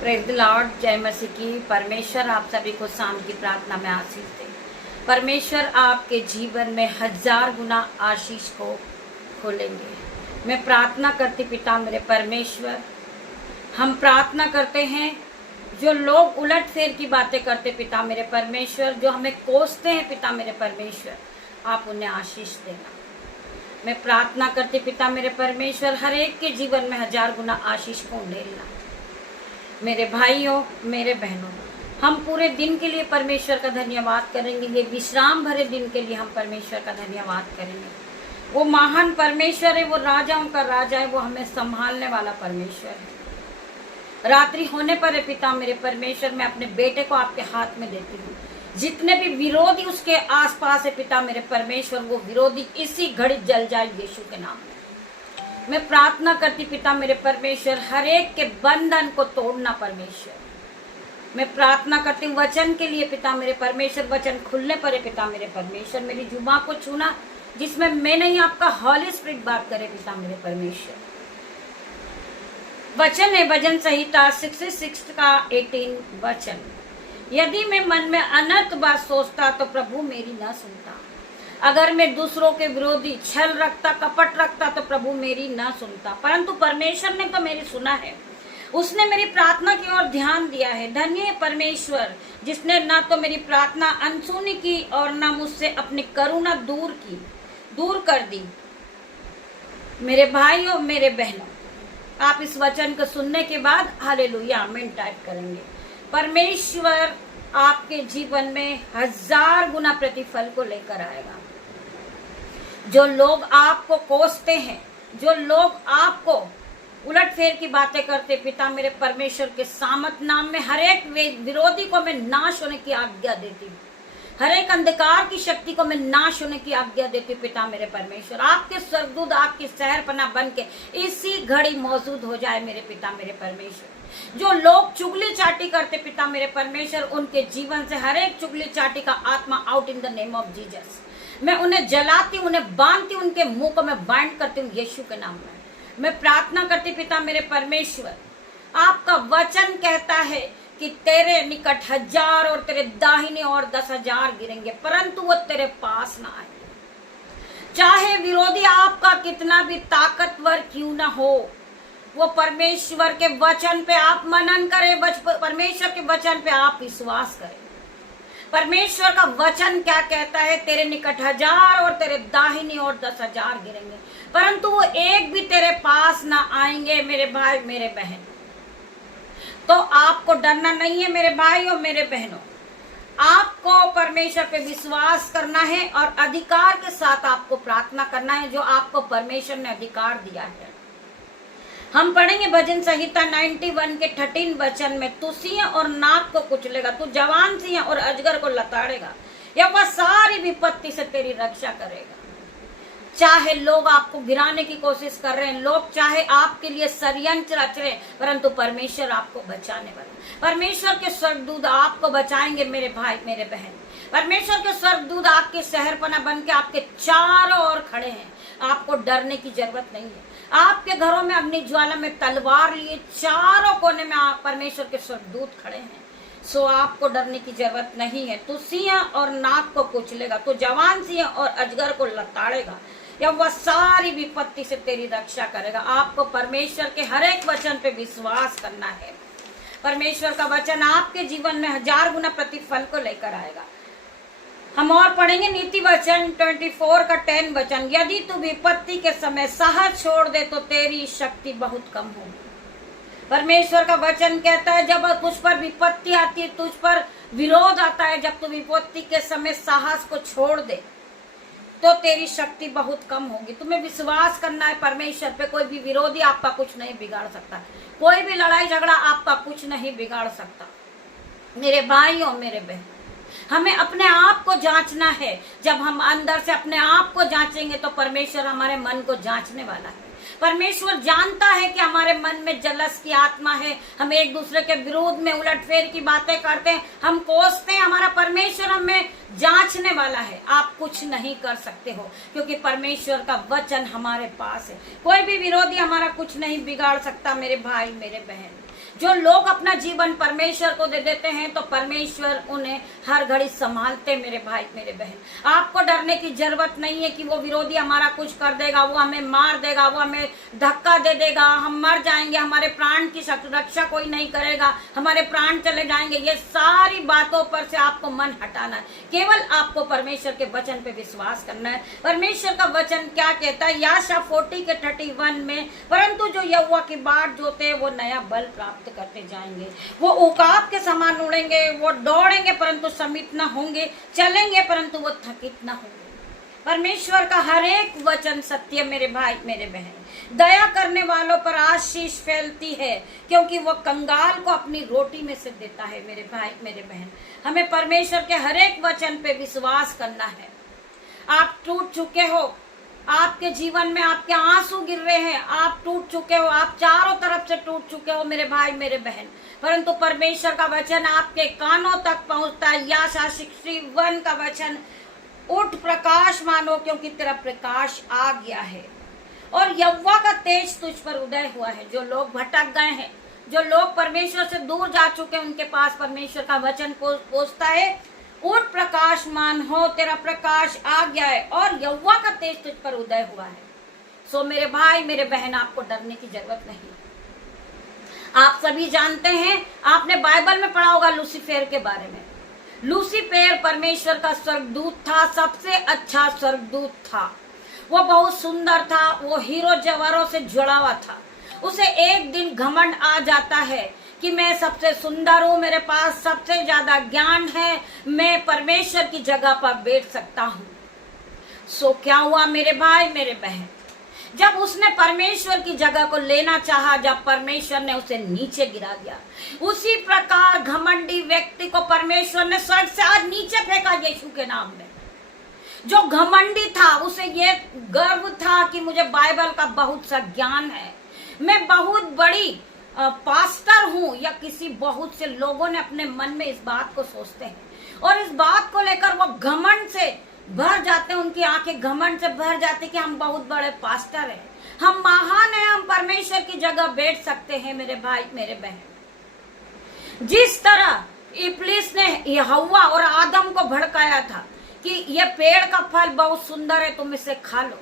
Praise the Lord. जय मसीह की। परमेश्वर आप सभी को शाम की प्रार्थना में आशीष दे। परमेश्वर आपके जीवन में 1000 गुना आशीष को खोलेंगे। मैं प्रार्थना करती पिता मेरे परमेश्वर, हम प्रार्थना करते हैं जो लोग उलट फेर की बातें करते पिता मेरे परमेश्वर, जो हमें कोसते हैं पिता मेरे परमेश्वर, आप उन्हें आशीष देना। मैं प्रार्थना करती पिता मेरे परमेश्वर, हर एक के जीवन में 1000 गुना आशीष को उंडेलना। मेरे भाइयों, मेरे बहनों, हम पूरे दिन के लिए परमेश्वर का धन्यवाद करेंगे। ये विश्राम भरे दिन के लिए हम परमेश्वर का धन्यवाद करेंगे। वो महान परमेश्वर है, वो राजाओं का राजा है, वो हमें संभालने वाला परमेश्वर है। रात्रि होने पर है पिता मेरे परमेश्वर, मैं अपने बेटे को आपके हाथ में देती हूँ। जितने भी विरोधी उसके आसपास है पिता मेरे परमेश्वर, वो विरोधी इसी घड़ी जल जाए यीशु के नाम में। मैं प्रार्थना करती पिता मेरे परमेश्वर, हर एक के बंधन को तोड़ना परमेश्वर। मैं प्रार्थना करती हूँ वचन के लिए पिता मेरे परमेश्वर, वचन खुलने पर है पिता मेरे परमेश्वर, मेरी जुबान को छूना जिसमें मैं नहीं आपका हॉली स्पिरिट बात करे पिता मेरे परमेश्वर। वचन है भजन संहिता 66 का 18 वचन, यदि मैं मन में अनर्थ बात सोचता तो प्रभु मेरी न सुनता। अगर मैं दूसरों के विरोधी छल रखता, कपट रखता तो प्रभु मेरी न सुनता, परंतु परमेश्वर ने तो मेरी सुना है। उसने मेरी प्रार्थना की ओर ध्यान दिया है। धन्य है परमेश्वर जिसने न तो मेरी प्रार्थना अनसुनी की और न मुझसे अपनी करुणा दूर कर दी। मेरे भाइयों, मेरे बहनों, आप इस वचन को सुनने के बाद हालेलुया आमीन टाइप करेंगे। परमेश्वर आपके जीवन में 1000 गुना प्रतिफल को लेकर आएगा। जो लोग आपको कोसते हैं, जो लोग आपको उलट फेर की बातें करते, पिता मेरे परमेश्वर के सामत नाम में हर एक विरोधी को मैं नाश होने की आज्ञा देती हूँ। हर एक अंधकार की शक्ति को मैं नाश होने की आज्ञा देती हूँ पिता मेरे परमेश्वर। आपके स्वर्गदूत आपकी शहरपना बन के इसी घड़ी मौजूद हो जाए मेरे पिता मेरे परमेश्वर। जो लोग चुगली चाटी करते पिता मेरे परमेश्वर, उनके जीवन से हर एक चुगली चाटी का आत्मा out in the name of Jesus. मैं उन्हें जलाती हूँ, उन्हें बांधती हूँ, उनके मुंह को मैं बाइंड करती हूँ यीशु के नाम में। मैं प्रार्थना करती पिता मेरे परमेश्वर, आपका वचन कहता है कि तेरे निकट 1000 और तेरे दाहिने और 10,000 गिरेंगे, परंतु वो तेरे पास ना आएंगे। चाहे विरोधी आपका कितना भी ताकतवर क्यों ना हो, वो परमेश्वर के वचन पे आप मनन करें, परमेश्वर के वचन पे आप विश्वास करें। परमेश्वर का वचन क्या कहता है? तेरे निकट 1000 और तेरे दाहिनी और 10,000 गिरेंगे, परंतु वो एक भी तेरे पास ना आएंगे। मेरे भाई, मेरे बहन, तो आपको डरना नहीं है मेरे भाई और मेरे बहनों। आपको परमेश्वर पे विश्वास करना है और अधिकार के साथ आपको प्रार्थना करना है जो आपको परमेश्वर ने अधिकार दिया है। हम पढ़ेंगे भजन संहिता 91 के 13 वचन में, तू सिंह और नाग को कुचलेगा, तू जवान सिंह और अजगर को लताड़ेगा, या वह सारी विपत्ति से तेरी रक्षा करेगा। चाहे लोग आपको गिराने की कोशिश कर रहे हैं, लोग चाहे आपके लिए षड्यंत्र रच रहे हैं, परंतु परमेश्वर आपको बचाने वाला। परमेश्वर के स्वर्गदूत आपको बचाएंगे मेरे भाई मेरे बहन। परमेश्वर के स्वर्गदूत आपके शहरपना बन के आपके चारों ओर खड़े हैं। आपको डरने की जरूरत नहीं है। आपके घरों में अग्नि ज्वाला में तलवार लिए चारों कोने में आप परमेश्वर के स्वर्गदूत खड़े हैं। सो आपको डरने की जरूरत नहीं है। तू सिंह और नाग को कुचलेगा, तू जवान सिंह और अजगर को लताड़ेगा, या वह सारी विपत्ति से तेरी रक्षा करेगा। आपको परमेश्वर के हर एक वचन पे विश्वास करना है। परमेश्वर का वचन आपके जीवन में 1000 गुना प्रतिफल को लेकर आएगा। हम और पढ़ेंगे नीति वचन 24 का 10 वचन, यदि तू विपत्ति के समय साहस छोड़ दे तो तेरी शक्ति बहुत कम होगी। परमेश्वर का वचन कहता है जब तुझ पर विपत्ति आती है, तुझ पर विरोध आता है, जब तू विपत्ति के समय साहस को छोड़ दे तो तेरी शक्ति बहुत कम होगी। तुम्हें विश्वास करना है परमेश्वर पे। कोई भी विरोधी आपका कुछ नहीं बिगाड़ सकता, कोई भी लड़ाई झगड़ा आपका कुछ नहीं बिगाड़ सकता। मेरे भाइयों, मेरे बहन, हमें अपने आप को जांचना है। जब हम अंदर से अपने आप को जांचेंगे तो परमेश्वर हमारे मन को जांचने वाला है। परमेश्वर जानता है कि हमारे मन में जलस की आत्मा है, हम एक दूसरे के विरोध में उलटफेर की बातें करते हैं, हम कोसते हैं। हमारा परमेश्वर हमें जांचने वाला है। आप कुछ नहीं कर सकते हो क्योंकि परमेश्वर का वचन हमारे पास है। कोई भी विरोधी हमारा कुछ नहीं बिगाड़ सकता। मेरे भाई मेरे बहन, जो लोग अपना जीवन परमेश्वर को दे देते हैं तो परमेश्वर उन्हें हर घड़ी संभालते। मेरे भाई मेरे बहन, आपको डरने की जरूरत नहीं है कि वो विरोधी हमारा कुछ कर देगा, वो हमें मार देगा, वो हमें धक्का दे देगा, हम मर जाएंगे, हमारे प्राण की रक्षा कोई नहीं करेगा, हमारे प्राण चले जाएंगे। ये सारी बातों पर से आपको मन हटाना है। केवल आपको परमेश्वर के वचन पे विश्वास करना है। परमेश्वर का वचन क्या कहता है? याशा 40:31 में, परंतु जो यहोवा की बाट जोते हैं वो नया बल प्राप्त करते जाएंगे, वो उकाब के समान उड़ेंगे, वो दौड़ेंगे परंतु समित न होंगे, चलेंगे परंतु वो थकित न होंगे। परमेश्वर का हर एक वचन सत्य। मेरे भाई मेरे बहन, दया करने वालों पर आशीष फैलती है क्योंकि वो कंगाल को अपनी रोटी में से देता है। मेरे भाई मेरे बहन, हमें परमेश्वर के हर एक वचन पे विश्वास करना है। आप टूट चुके हो, आपके जीवन में आपके आंसू गिर रहे हैं, आप टूट चुके हो, आप चारों तरफ से टूट चुके हो मेरे भाई मेरे बहन, परंतु परमेश्वर का वचन आपके कानों तक पहुंचता है। याशा 61 का वचन, उठ प्रकाश मानो क्योंकि तेरा प्रकाश आ गया है और यहोवा का तेज तुझ पर उदय हुआ है। जो लोग भटक गए हैं, जो लोग परमेश्वर से दूर जा चुके हैं, उनके पास परमेश्वर का वचन पहुंचता है। उठ प्रकाशमान हो, तेरा प्रकाश आ गया है और यहोवा का तेज तुझ पर उदय हुआ है। सो मेरे भाई मेरे बहन, आपको डरने की जरूरत नहीं। आप सभी जानते हैं, आपने बाइबल में पढ़ा होगा लूसीफर के बारे में। लूसीफर परमेश्वर का स्वर्गदूत था, सबसे अच्छा स्वर्गदूत था। वो बहुत सुंदर था, वो हीरो जवाहरों से जुड़ा हुआ था। उसे एक दिन घमंड आ जाता है कि मैं सबसे सुंदर हूँ, मेरे पास सबसे ज्यादा ज्ञान है, मैं परमेश्वर की जगह पर बैठ सकता हूँ। सो क्या हुआ मेरे भाई मेरे बहन? जब उसने परमेश्वर की जगह को लेना चाहा, जब परमेश्वर ने उसे नीचे गिरा दिया, उसी प्रकार घमंडी व्यक्ति को परमेश्वर ने स्वर्ग से आज नीचे फेंका यीशु के नाम में। जो घमंडी था, उसे ये गर्व था कि मुझे बाइबल का बहुत सा ज्ञान है, मैं बहुत बड़ी पास्टर हूं, या किसी बहुत से लोगों ने अपने मन में इस बात को सोचते हैं और इस बात को लेकर वो घमंड से भर जाते हैं, उनकी आंखें घमंड से भर जाती कि हम बहुत बड़े पास्टर हैं, हम महान हैं, हम परमेश्वर की जगह बैठ सकते हैं। मेरे भाई मेरे बहन, जिस तरह इब्लीस ने हव्वा और आदम को भड़काया था कि ये पेड़ का फल बहुत सुंदर है, तुम इसे खा लो,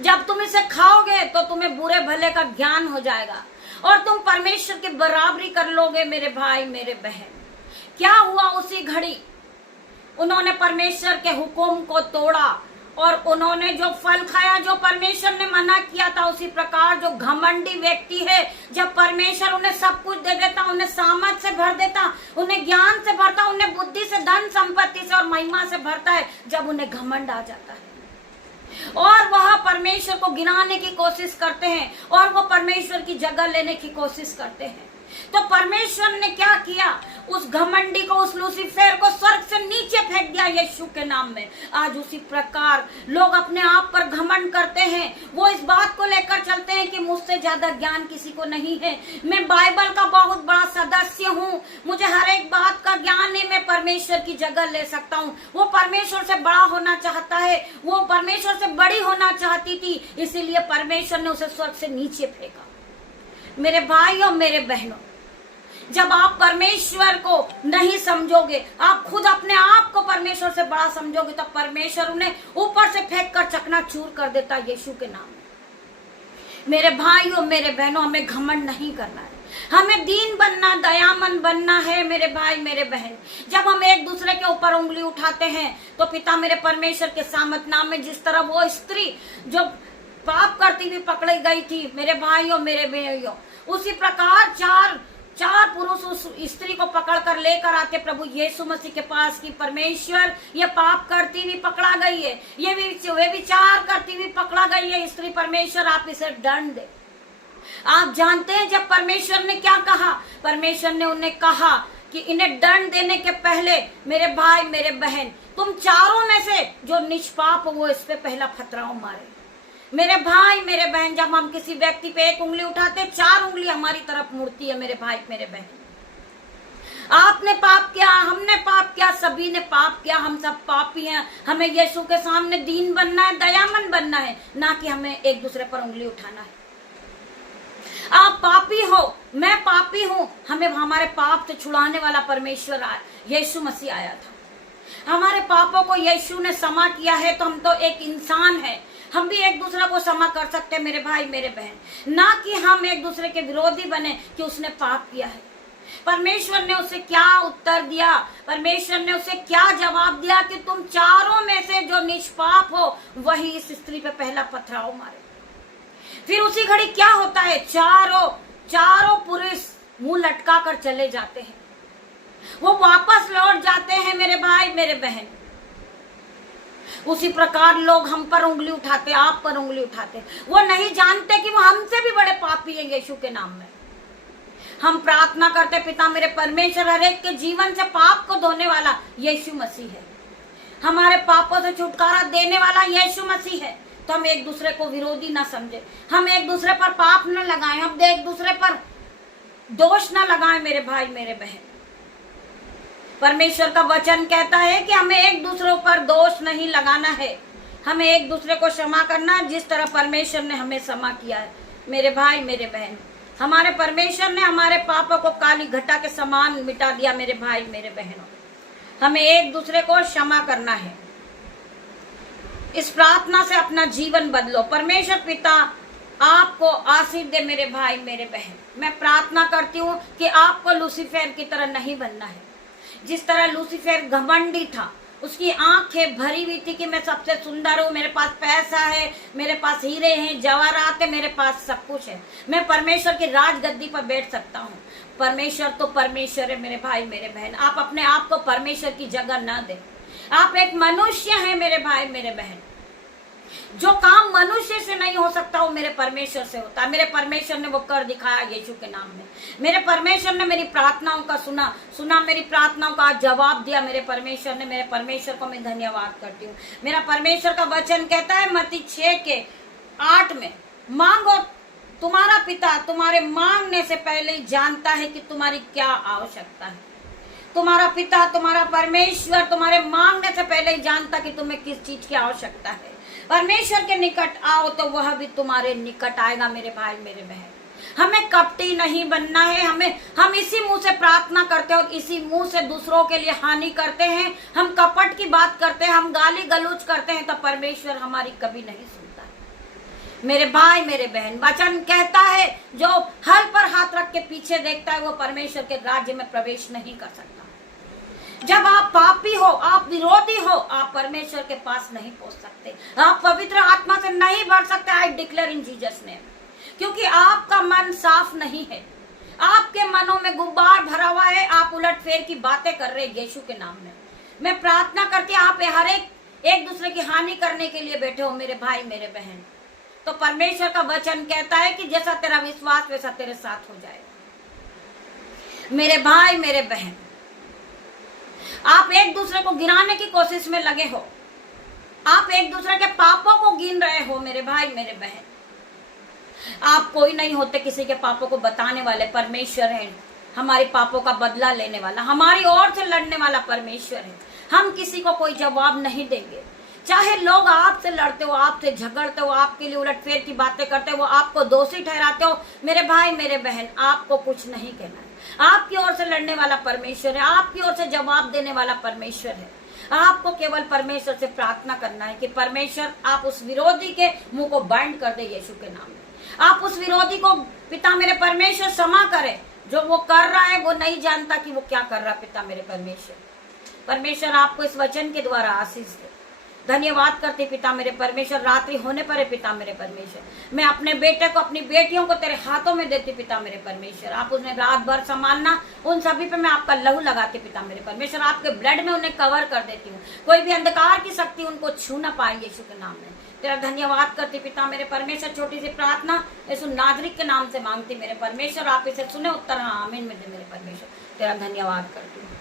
जब तुम इसे खाओगे तो तुम्हें बुरे भले का ज्ञान हो जाएगा और तुम परमेश्वर की बराबरी कर लोगे। मेरे भाई मेरे बहन, क्या हुआ? उसी घड़ी उन्होंने परमेश्वर के हुक्म को तोड़ा और उन्होंने जो फल खाया जो परमेश्वर ने मना किया था। उसी प्रकार जो घमंडी व्यक्ति है, जब परमेश्वर उन्हें सब कुछ दे देता, उन्हें सामर्थ से भर देता, उन्हें ज्ञान से भरता, उन्हें बुद्धि से, धन संपत्ति से और महिमा से भरता है, जब उन्हें घमंड आ जाता है और वह परमेश्वर को गिराने की कोशिश करते हैं और वो परमेश्वर की जगह लेने की कोशिश करते हैं, तो परमेश्वर ने क्या किया? उस घमंडी को, उस लूसीफर को स्वर्ग से नीचे फेंक दिया यीशु के नाम में। आज उसी प्रकार लोग अपने आप पर घमंड करते हैं, वो इस बात को लेकर चलते हैं कि मुझसे ज्यादा ज्ञान किसी को नहीं है, मैं बाइबल का बहुत बड़ा सदस्य हूँ, मुझे हर एक बात का ज्ञान है, मैं परमेश्वर की जगह ले सकता हूँ। वो परमेश्वर से बड़ा होना चाहता है, वो परमेश्वर से बड़ी होना चाहती थी, इसीलिए परमेश्वर ने उसे स्वर्ग से नीचे फेंका। मेरे भाइयों मेरे बहनों, जब आप परमेश्वर को नहीं समझोगे, आप खुद अपने आप को परमेश्वर से बड़ा समझोगे, तो परमेश्वर उन्हें ऊपर से फेंक कर चकनाचूर कर देता यीशु के नाम में। मेरे भाइयों मेरे बहनों, हमें घमंड नहीं करना है, हमें दीन बनना, दयामंद बनना है। मेरे भाई मेरे बहन, जब हम एक दूसरे के ऊपर उंगली उठाते हैं तो पिता मेरे परमेश्वर के सामत नाम में, जिस तरह वो स्त्री जो पाप करती हुई पकड़ी गई थी, मेरे भाइयों मेरे बहनों, उसी प्रकार चार पुरुष उस स्त्री को पकड़कर लेकर आते प्रभु यीशु मसीह के पास कि परमेश्वर ये पाप करती हुई पकड़ा गई है, ये विचार करती हुई पकड़ा गई है स्त्री, परमेश्वर आप इसे दंड दे। आप जानते हैं जब परमेश्वर ने क्या कहा? परमेश्वर ने उन्हें कहा कि इन्हें दंड देने के पहले मेरे भाई मेरे बहन, तुम चारों में से जो निष्पाप हो वो इस पे पहला फतराव मारे। मेरे भाई मेरे बहन, जब हम किसी व्यक्ति पे एक उंगली उठाते, 4 उंगली हमारी तरफ मुड़ती है मेरे भाई मेरे बहन। आपने पाप किया, हमने पाप किया, सभी ने पाप किया, हम सब पापी हैं। हमें यीशु के सामने दीन बनना है, दयामन बनना है, ना कि हमें एक दूसरे पर उंगली उठाना है। आप पापी हो, मैं पापी हूं, हमें हमारे पाप से छुड़ाने वाला परमेश्वर आया, यीशु मसीह आया था। हमारे पापों को यीशु ने क्षमा किया है, तो हम तो एक इंसान है, हम भी एक दूसरे को क्षमा कर सकते हैं मेरे भाई मेरे बहन, ना कि हम एक दूसरे के विरोधी बने कि उसने पाप किया है। परमेश्वर ने उसे क्या उत्तर दिया, परमेश्वर ने उसे क्या जवाब दिया कि तुम चारों में से जो निष्पाप हो वही इस स्त्री पे पहला पथराव मारे। फिर उसी घड़ी क्या होता है, चारों पुरुष मुंह लटका कर चले जाते हैं, वो वापस लौट जाते हैं मेरे भाई मेरे बहन। उसी प्रकार लोग हम पर उंगली उठाते, आप पर उंगली उठाते, वो नहीं जानते कि वो हमसे भी बड़े पापी हैं यीशु के नाम में। हम प्रार्थना करते, पिता मेरे परमेश्वर, हर एक के जीवन से पाप को धोने वाला यीशु मसीह है, हमारे पापों से छुटकारा देने वाला यीशु मसीह है। तो हम एक दूसरे को विरोधी ना समझे, हम एक दूसरे पर पाप न लगाएं, हम एक दूसरे पर दोष न लगाएं मेरे भाई मेरे बहन। परमेश्वर का वचन कहता है कि हमें एक दूसरे पर दोष नहीं लगाना है, हमें एक दूसरे को क्षमा करना है, जिस तरह परमेश्वर ने हमें क्षमा किया है मेरे भाई मेरे बहन। हमारे परमेश्वर ने हमारे पापों को काली घटा के समान मिटा दिया मेरे भाई मेरे बहनों। हमें एक दूसरे को क्षमा करना है। इस प्रार्थना से अपना जीवन बदलो। परमेश्वर पिता आपको आशीष दे मेरे भाई मेरे बहन। मैं प्रार्थना करती हूँ कि आपको लूसीफर की तरह नहीं बनना है। जिस तरह लूसीफर घमंडी था, उसकी आंखें भरी हुई थी कि मैं सबसे सुंदर हूँ, मेरे पास पैसा है, मेरे पास हीरे हैं, जवाहरात है, मेरे पास सब कुछ है, मैं परमेश्वर की राजगद्दी पर बैठ सकता हूँ। परमेश्वर तो परमेश्वर है मेरे भाई मेरे बहन। आप अपने आप को परमेश्वर की जगह न दें। आप एक मनुष्य हैं मेरे भाई मेरे बहन। जो काम मनुष्य से नहीं हो सकता वो मेरे परमेश्वर से होता है। मेरे परमेश्वर ने वो कर दिखाया यीशु के नाम में। मेरे परमेश्वर ने मेरी प्रार्थनाओं का सुना मेरी प्रार्थनाओं का जवाब दिया मेरे परमेश्वर ने। मेरे परमेश्वर को मैं धन्यवाद करती हूँ। मेरा परमेश्वर का वचन कहता है मत्ती 6:8 में, मांगो, तुम्हारा पिता तुम्हारे मांगने से पहले ही जानता है कि तुम्हारी क्या आवश्यकता है। तुम्हारा पिता तुम्हारा परमेश्वर तुम्हारे मांगने से पहले ही जानता कि तुम्हें किस चीज की आवश्यकता है। परमेश्वर के निकट आओ तो वह भी तुम्हारे निकट आएगा मेरे भाई मेरे बहन। हमें कपटी नहीं बनना है। हम इसी मुंह से प्रार्थना करते हैं और इसी मुंह से दूसरों के लिए हानि करते हैं। हम कपट की बात करते हैं, हम गाली गलौज करते हैं, तो परमेश्वर हमारी कभी नहीं सुनता है मेरे भाई मेरे बहन। वचन कहता है जो हल पर हाथ रख के पीछे देखता है वो परमेश्वर के राज्य में प्रवेश नहीं कर सकता। जब आप पापी हो, आप विरोधी हो, आप परमेश्वर के पास नहीं पहुंच सकते, आप पवित्र आत्मा से नहीं भर सकते। I declare in Jesus name, क्योंकि आपका मन साफ नहीं है, आपके मनों में गुब्बार भरा हुआ है, आप उलटफेर की बातें कर रहे हैं यीशु के नाम में। मैं प्रार्थना करती हूँ, आप हर एक दूसरे की हानि करने के लिए बैठे हो मेरे भाई मेरे बहन। तो परमेश्वर का वचन कहता है कि जैसा तेरा विश्वास वैसा तेरे साथ हो जाएगा मेरे भाई मेरे बहन। आप एक दूसरे को गिराने की कोशिश में लगे हो, आप एक दूसरे के पापों को गिन रहे हो मेरे भाई मेरे बहन। आप कोई नहीं होते किसी के पापों को बताने वाले, परमेश्वर है हमारे पापों का बदला लेने वाला, हमारी ओर से लड़ने वाला परमेश्वर है। हम किसी को कोई जवाब नहीं देंगे। चाहे लोग आपसे लड़ते हो, आपसे झगड़ते हो, आपके लिए उलटफेर की बातें करते हो, आपको दोषी ठहराते हो, मेरे भाई मेरे बहन, आपको कुछ नहीं कहना है। आपकी ओर से लड़ने वाला परमेश्वर है, आपकी ओर से जवाब देने वाला परमेश्वर है। आपको केवल परमेश्वर से प्रार्थना करना है कि परमेश्वर आप उस विरोधी के मुंह को बंद कर दे यीशु के नाम में। आप उस विरोधी को पिता मेरे परमेश्वर क्षमा करें। जो वो कर रहा है वो नहीं जानता कि वो क्या कर रहा है। पिता मेरे परमेश्वर आपको इस वचन के द्वारा आशीष दे। धन्यवाद करते पिता मेरे परमेश्वर। रात्रि होने पर है पिता मेरे परमेश्वर, मैं अपने बेटे को अपनी बेटियों को तेरे हाथों में देती पिता मेरे परमेश्वर। आप उन्हें रात भर संभालना, उन सभी पे मैं आपका लहू लगाती पिता मेरे परमेश्वर। आपके ब्लड में उन्हें कवर कर देती हूँ, कोई भी अंधकार की शक्ति उनको छू ना पाए यीशु के नाम में। तेरा धन्यवाद करती पिता मेरे परमेश्वर। छोटी सी प्रार्थना यीशु नाजरीक के नाम से मांगती मेरे परमेश्वर। आप इसे सुने उत्तर हाँ आमीन में दे मेरे परमेश्वर। तेरा धन्यवाद करती हूँ।